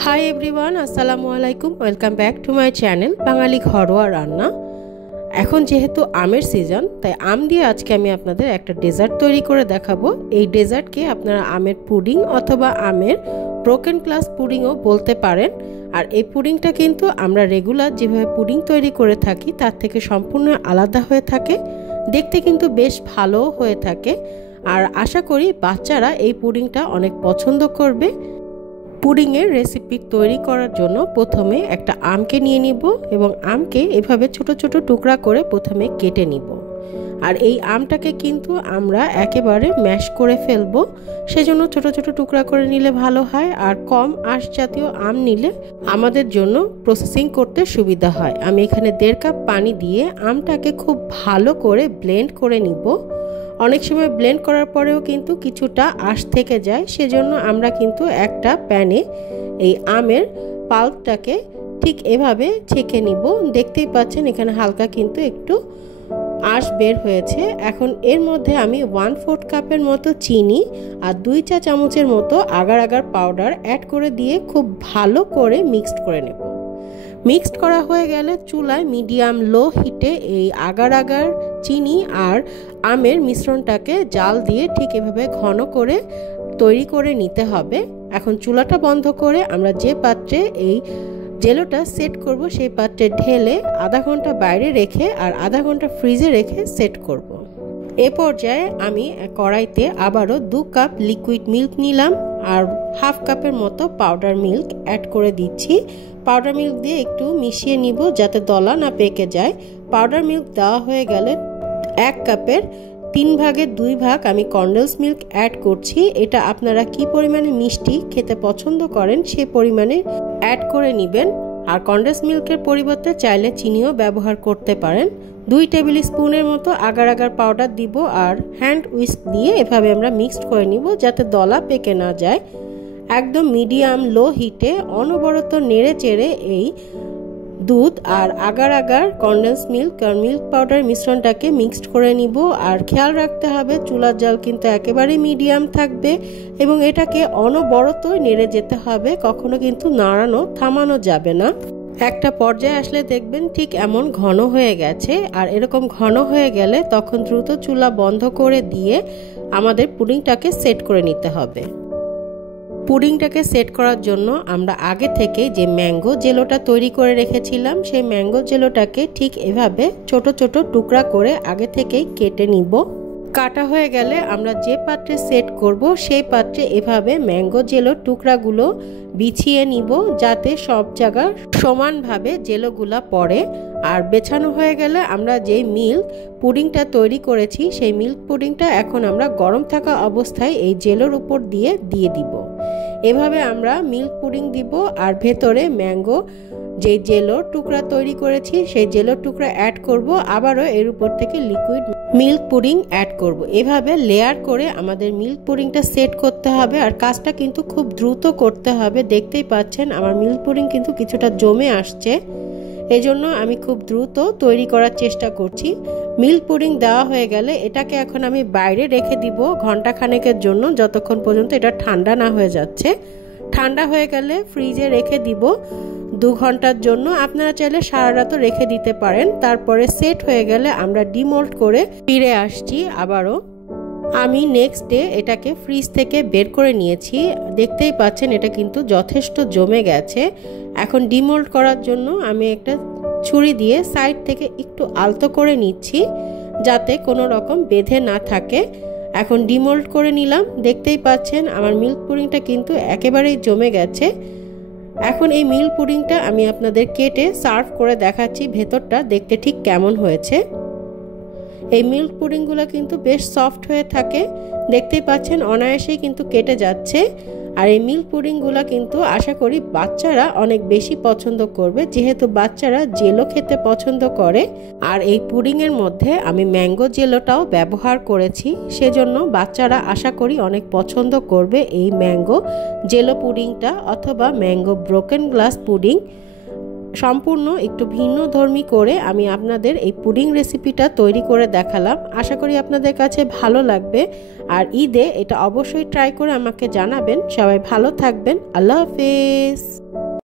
High everyone अस्सलामु आलाइकुम welcome back to my channel Bangali घरोया रान्ना। এখন যেহেতু আমের সিজন তাই আম দিয়ে আজকে আমি আপনাদের একটা ডেজার্ট তৈরি করে দেখাবো। এই ডেজার্টকে আপনারা আমের পুডিং অথবা আমের ব্রোকেন গ্লাস পুডিংও বলতে পারেন। আর এই পুডিংটা কিন্তু আমরা রেগুলার যেভাবে পুডিং তৈরি করে থাকি তার থেকে সম্পূর্ণ আলাদা হয়ে থাকে, দেখতে কিন্তু বেশ ভালো হয়ে থাকে। আর আশা করি বাচ্চারা এই পুডিংটা অনেক পছন্দ করবে। পুডিংয়ের রেসিপি তৈরি করার জন্য প্রথমে একটা আমকে নিয়ে নিব এবং আমকে এভাবে ছোট ছোট টুকরা করে প্রথমে কেটে নিব। আর এই আমটাকে কিন্তু আমরা একেবারে ম্যাশ করে ফেলবো, সেজন্য ছোট ছোট টুকরা করে নিলে ভালো হয়। আর কম আঁশ জাতীয় আম নিলে আমাদের জন্য প্রসেসিং করতে সুবিধা হয়। আমি এখানে 1.5 কাপ পানি দিয়ে আমটাকে খুব ভালো করে ব্লেন্ড করে নিব। অনেক সময় ব্লেন্ড করার পরেও কিন্তু কিছুটা আঁশ থেকে যায়, সেজন্য আমরা কিন্তু একটা প্যানে এই আমের পাল্পটাকে ঠিক এভাবে ছেঁকে নিব। দেখতেই পাচ্ছেন এখানে হালকা কিন্তু একটু আঁশ বের হয়েছে। এখন এর মধ্যে আমি 1/4 কাপের মতো চিনি আর 2 চা চামচের মতো আগার পাউডার অ্যাড করে দিয়ে খুব ভালো করে মিক্সড করে নেব। মিক্সড করা হয়ে গেলে চুলায় মিডিয়াম লো হিটে এই আগার চিনি আর আমের মিশ্রণটাকে জাল দিয়ে ঠিক এভাবে ঘন করে তৈরি করে নিতে হবে। এখন চুলাটা বন্ধ করে আমরা যে পাত্রে এই জেলোটা সেট করব সেই পাত্রে ঢেলে আধা ঘন্টা বাইরে রেখে আর আধা ঘন্টা ফ্রিজে রেখে সেট করব। এ পর্যায়ে আমি কড়াইতে আবারও 2 কাপ লিকুইড মিল্ক নিলাম আর 1/2 কাপের মতো পাউডার মিল্ক অ্যাড করে দিচ্ছি। পাউডার মিল্ক দিয়ে একটু মিশিয়ে নিব যাতে দলা না পেকে যায়। পাউডার মিল্ক দেওয়া হয়ে গেলে 1 কাপের 3 ভাগের 2 ভাগ আমি কনডেন্স মিল্ক অ্যাড করছি। এটা আপনারা কি পরিমাণে মিষ্টি খেতে পছন্দ করেন সেই পরিমাণে অ্যাড করে নেবেন। আর কনডেন্স মিল্কের পরিবর্তে চাইলে চিনিও ব্যবহার করতে পারেন। 2 টেবিল স্পুনের মতো আগার পাউডার দিব আর হ্যান্ড উইস্ক দিয়ে এভাবে আমরা মিক্সড করে নিব যাতে দলা পেকে না যায়। একদম মিডিয়াম লো হিটে অনবরত নেড়ে চেড়ে এই দুধ আর আগার কনডেন্স মিল্ক আর মিল্ক পাউডার মিশ্রণটাকে মিক্সড করে নিব। আর খেয়াল রাখতে হবে চুলার জাল কিন্তু একেবারে মিডিয়াম থাকবে এবং এটাকে অনবরত নেড়ে যেতে হবে, কখনো কিন্তু নাড়ানো থামানো যাবে না। একটা পর্যায়ে আসলে দেখবেন ঠিক এমন ঘন হয়ে গেছে। আর এরকম ঘন হয়ে গেলে তখন দ্রুত চুলা বন্ধ করে দিয়ে আমাদের পুডিংটাকে সেট করে নিতে হবে। পুডিংটাকে সেট করার জন্য আমরা আগে থেকে যে ম্যাঙ্গো জেলোটা তৈরি করে রেখেছিলাম সেই ম্যাঙ্গো জেলোটাকে ঠিক এভাবে ছোট ছোট টুকরা করে আগে থেকেই কেটে নিব। কাটা হয়ে গেলে আমরা যে পাত্রে সেট করব সেই পাত্রে এভাবে ম্যাঙ্গো জেলোর টুকরাগুলো বিছিয়ে নিব যাতে সব জায়গায় সমানভাবে জেলোগুলা পড়ে। আর বেছানো হয়ে গেলে আমরা যে মিল্ক পুডিংটা তৈরি করেছি সেই মিল্ক পুডিংটা এখন আমরা গরম থাকা অবস্থায় এই জেলোর উপর দিয়ে দিব। এভাবে আমরা মিল্ক পুডিং দিব আর ভেতরে ম্যাঙ্গো যে জেলোর টুকরা তৈরি করেছি সেই জেলোর টুকরা অ্যাড করব, আবারও এর উপর থেকে লিকুইড মিল্ক পুডিং অ্যাড করব। এভাবে লেয়ার করে আমাদের মিল্ক পুডিংটা সেট করতে হবে। আর কাজটা কিন্তু খুব দ্রুত করতে হবে। দেখতেই পাচ্ছেন আমার মিল্ক পুডিং কিন্তু কিছুটা জমে আসছে, এজন্য আমি খুব দ্রুত তৈরি করার চেষ্টা করছি। মিল্ক পুডিং দেওয়া হয়ে গেলে এটাকে এখন আমি বাইরে রেখে দিব ঘন্টা খানেকের জন্য, যতক্ষণ পর্যন্ত এটা ঠান্ডা না হয়ে যাচ্ছে। ঠান্ডা হয়ে গেলে ফ্রিজে রেখে দিব 2 ঘন্টার জন্য। আপনারা চাইলে সারা রাতও রেখে দিতে পারেন। তারপরে সেট হয়ে গেলে আমরা ডিমোল্ড করে ফিরে আসছি আবারও। আমি নেক্সট ডে এটাকে ফ্রিজ থেকে বের করে নিয়েছি। দেখতেই পাচ্ছেন এটা কিন্তু যথেষ্ট জমে গেছে। এখন ডিমোল্ড করার জন্য আমি একটা ছুরি দিয়ে সাইড থেকে একটু আলতো করে নিচ্ছি যাতে কোনো রকম বেঁধে না থাকে। এখন ডিমোল্ড করে নিলাম। দেখতেই পাচ্ছেন আমার মিল্ক পুডিংটা কিন্তু একেবারেই জমে গেছে। এখন এই মিল্ক পুডিংটা আমি আপনাদের কেটে সার্ভ করে দেখাচ্ছি ভেতরটা দেখতে ঠিক কেমন হয়েছে। এই মিল্ক পুডিংগুলো কিন্তু বেশ সফট হয়ে থাকে, দেখতেই পাচ্ছেন অনায়াসেই কিন্তু কেটে যাচ্ছে। আর এই মিল্ক পুডিংগুলো কিন্তু আশা করি বাচ্চারা অনেক বেশি পছন্দ করবে, যেহেতু বাচ্চারা জেলো খেতে পছন্দ করে। আর এই পুডিংয়ের মধ্যে আমি ম্যাঙ্গো জেলোটাও ব্যবহার করেছি, সেজন্য বাচ্চারা আশা করি অনেক পছন্দ করবে এই ম্যাঙ্গো জেলো পুডিংটা অথবা ম্যাঙ্গো ব্রোকেন গ্লাস পুডিং। সম্পূর্ণ একটু ভিন্নধর্মী করে আমি আপনাদের এই পুডিং রেসিপিটা তৈরি করে দেখালাম। আশা করি আপনাদের কাছে ভালো লাগবে। আর ঈদে এটা অবশ্যই ট্রাই করে আমাকে জানাবেন। সবাই ভালো থাকবেন। আল্লাহ হাফেজ।